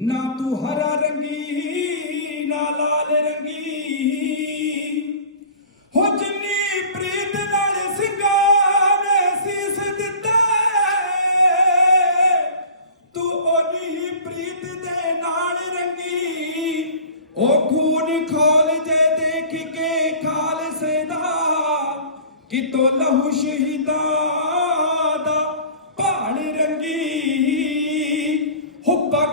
ਨਾ ਤੂੰ ਹਰਾ ਰੰਗੀ, ਨਾ ਲਾਲ ਰੰਗੀ। ਹੋ ਜਿੰਨੀ ਪ੍ਰੀਤ ਨਾਲ ਸਿੰਘਾਂ ਸੀਸ ਦਿੱਤਾ ਤੂੰ ਉਹਦੀ ਹੀ ਪ੍ਰੀਤ ਦੇ ਨਾਲ ਰੰਗੀ। ਉਹ ਖੂਨ ਖੋਲ ਜੇ ਦੇਖ ਕੇ ਖਾਲਸੇ ਦਾ, ਕਿਤੋਂ ਲਹੂ ਸ਼ਹੀਦਾ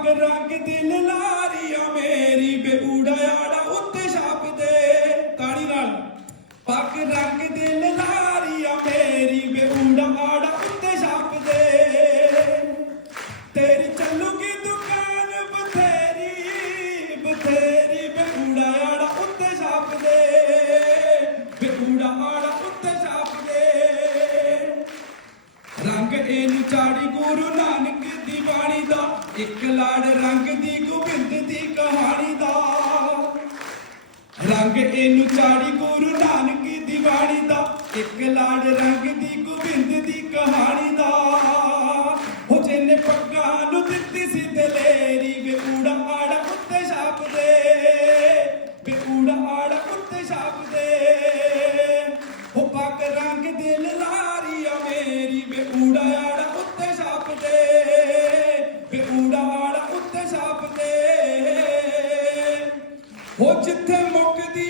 ਰੰਗ ਪੱਗ ਰੰਗ ਦਿਲ ਲਾਰੀਆਂ ਮੇਰੀ ਬੇਊੜਾੜਾ ਉੱਤੇ ਛਾਪ ਦੇ ਤਾੜੀ ਨਾਲ। ਪੱਗ ਰੰਗ ਦਿਲ ਲਾਰੀਆਂ ਰੰਗ ਇਹਨੂੰ ਚਾੜੀ ਗੁਰੂ ਨਾਨਕ ਦੀ ਬਾਣੀ ਦਾ, ਇੱਕ ਲਾੜ ਰੰਗ ਦੀ ਗੋਬਿੰਦ ਦੀ ਕਹਾਣੀ ਦਾ। ਰੰਗ ਇਹਨੂੰ ਚਾੜੀ ਗੁਰੂ ਨਾਨਕ ਦੀ ਬਾਣੀ ਦਾ, ਇੱਕ ਲਾੜ ਰੰਗ ਦੀ ਗੋਬਿੰਦ ਦੀ ਕਹਾਣੀ ਦਾ। ਹੋ ਜਿੰਨੇ ਪੱਗਾਂ ਨੂੰ ਦਿੱਤੀ ਸੀ ਦਲੇਰੀ ਬੇਊੜਾ ਆੜਾ ਉੱਤੇ ਛਾਪ ਦੇ ਬੇਊੜਾ ਆੜਾ ਉੱਤੇ ਛਾਪ ਦੇ ਹੋ ਪੱਗ ਰੰਗ ਦਿਲ ਆ ਮੇਰੀ ਬੇਊੜਾ ਆੜਾ ਹੋ ਜਿੱਥੇ ਮੌਕੇ ਦੀ